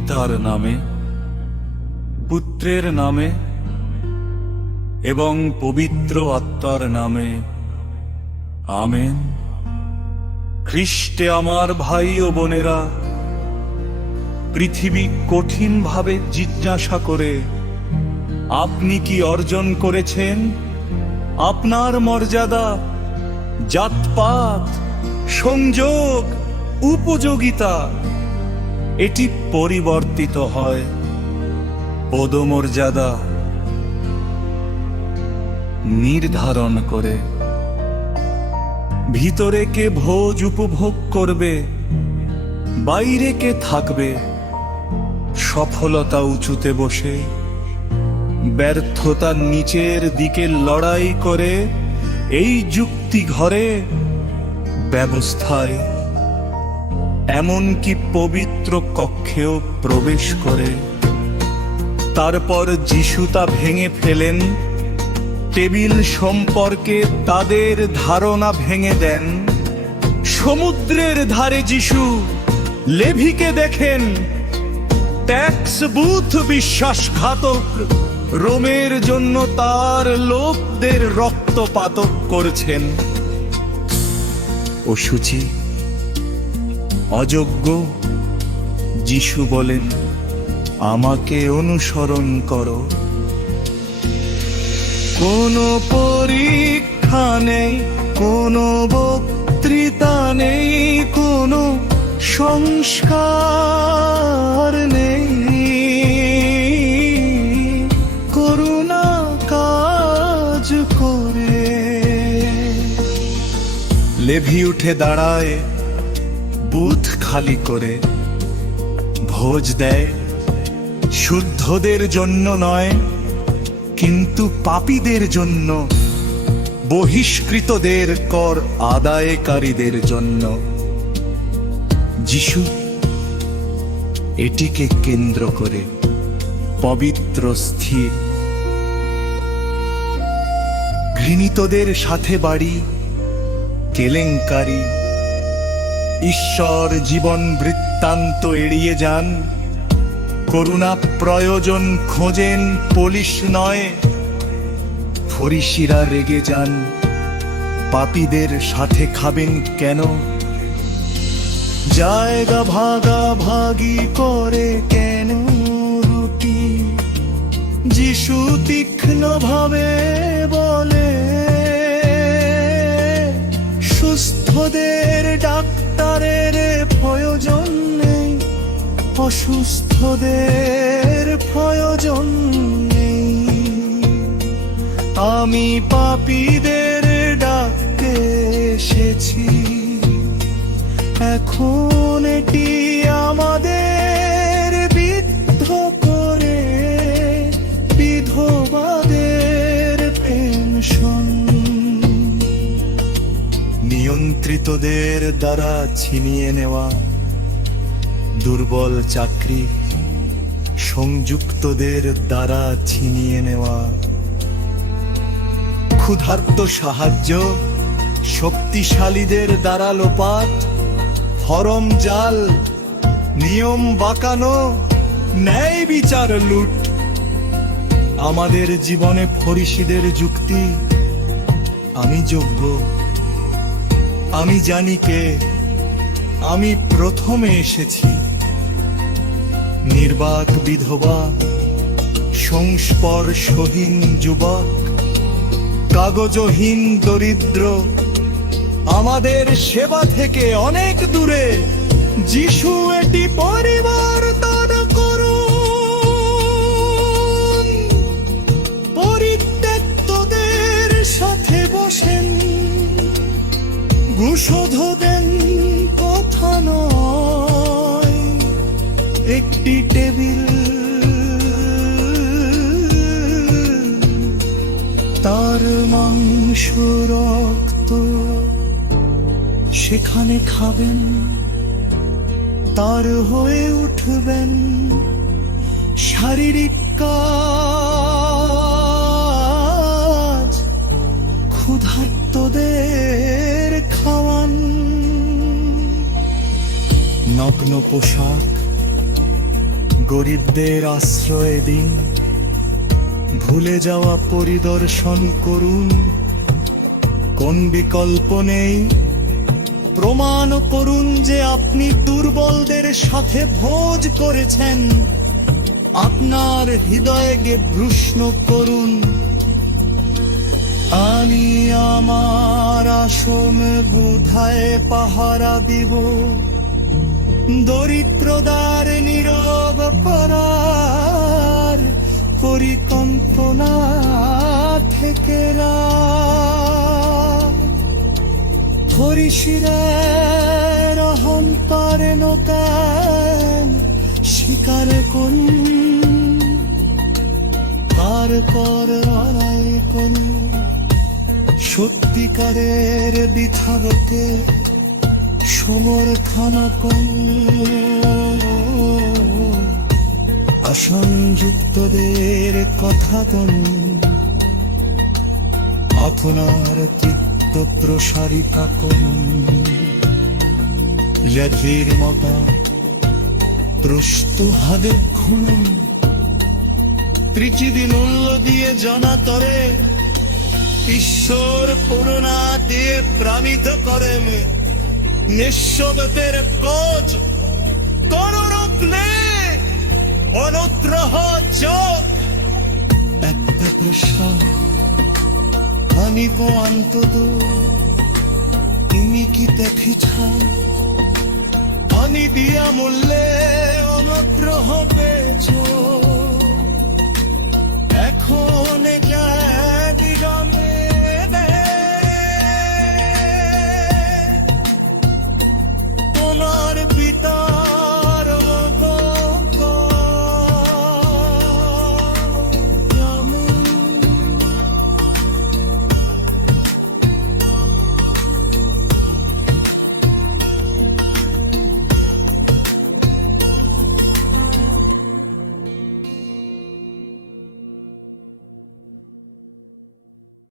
পিতার নামে, পুত্রের নামে এবং পবিত্র আত্মার নামে, আমেন। খ্রিস্টে আমার ভাই ও বোনেরা, পৃথিবী কঠিনভাবে জিজ্ঞাসা করে আপনি কি অর্জন করেছেন? আপনার মর্যাদা, জাতপাত, সংযোগ, উপযোগিতা এটি পরিবর্তিত হয়। পদমর্যাদা নির্ধারণ করে ভিতরে কে ভোজ উপভোগ করবে, বাইরে কে থাকবে। সফলতা উঁচুতে বসে, ব্যর্থতা নিচের দিকে লড়াই করে এই যুক্তি ঘরে ব্যবস্থায়, এমনকি পবিত্র কক্ষেও প্রবেশ করে। তারপর যিশু তা ভেঙে ফেলেন, টেবিল সম্পর্কে তাদের ধারণা ভেঙে দেন। সমুদ্রের ধারে যিশু লেভিকে দেখেন, ট্যাক্স বুথ বিশ্বাসঘাতক রোমের জন্য তার লোকদের রক্তপাতক করছেন। অশুচি, অযোগ্য যিশু বলেন, আমাকে অনুসরণ করো। কোনো পরীক্ষা নেই, কোনো বক্তৃতা নেই, কোনো সংস্কার নেই, করুণা কাজ করে। লেভি উঠে দাঁড়ায়, বুথ খালি করে, ভোজ দেয়। শুদ্ধদের জন্য নয়, কিন্তু পাপীদের জন্য, বহিষ্কৃতদের কর আদায়কারীদের জন্য। যিশু এটিকে কেন্দ্র করে পবিত্র, স্থির। ঘৃণিতদের সাথে বাড়ি, কেলেঙ্কারি। ঈশ্বর জীবন বৃত্তান্ত এড়িয়ে যান, করুণা প্রয়োজন খোঁজেন, পুলিশ নয়। ফরিসিরা রেগে যান, পাপীদের সাথে খাবেন কেন? জায়গা ভাগাভাগি করে কেন রুটি? যিশু তীক্ষ্ণ ভাবে বলে, সুস্থদের ডাক্তারের প্রয়োজন নেই, অসুস্থদের প্রয়োজন নেই। আমি পাপীদের ডাকতে এসেছি, এখন এটি আমাদের বিদ্ধ করে বিধবাদের পেনশন। নিয়ন্ত্রিতদের দ্বারা ছিনিয়ে নেওয়া দুর্বল চাকরি, সংযুক্তদের দ্বারা ছিনিয়ে নেওয়া। ক্ষুধার্ত সাহায্য, শক্তিশালীদের দ্বারা লোপাট। ফরম জাল, নিয়ম বাঁকানো, ন্যায় বিচার লুট। আমাদের জীবনে ফরিসিদের যুক্তি, আমি যোগ্য, আমি জানি কে, আমি প্রথমে এসেছি। নির্বাক বিধবা, সংস্পর্শহীন যুবক, কাগজহীন দরিদ্র, আমাদের সেবা থেকে অনেক দূরে। যিশু এটি পরিবর্তন করুন। পরিত্যক্তদের সাথে বসেন, ঘুষোধ দেন, কথা নয়, একটি টেবিল, তার মাংস রক্ত, সেখানে খাবেন, তার হয়ে উঠবেন। শারীরিক কাজ, ক্ষুধার্তদের খাওয়ান। নগ্ন পোশাক, গরিবদের আশ্রয় দিন, ভুলে যাওয়া পরিদর্শন করুন। কোন বিকল্প নেই, প্রমাণ করুন যে আপনি দুর্বলদের সাথে ভোজ করেছেন। আপনার হৃদয়কে প্রশ্ন করুন, আমি আমার আসন বোধায় পাহারা দিব, দরিদ্রদার নীরব করার পরিকল্পনা থেকে হরিশিরের অহংকার নৌকান স্বীকার করুন, তারপর লড়াই করুন। সত্যিকারের দ্বিধাকে সমর্থন করুন, অসংযুক্তদের কথা বলুন, আপনার চিত্ত প্রসারিতা করুন। লেজির মতো প্রস্তুহাদে খুলুন, পৃথিবী মূল্য দিয়ে জানা তরে ঈশ্বর করুণা দিয়ে প্রামিত করেন। নিঃস্বদের কোচ করুরূপ নে অনুগ্রহ যোগ। একটা প্রশ্ন আমি অন্তত তুমি কি দেখিছ, আমি দিয়া মূল্যে অনুগ্রহ পেয়েছ।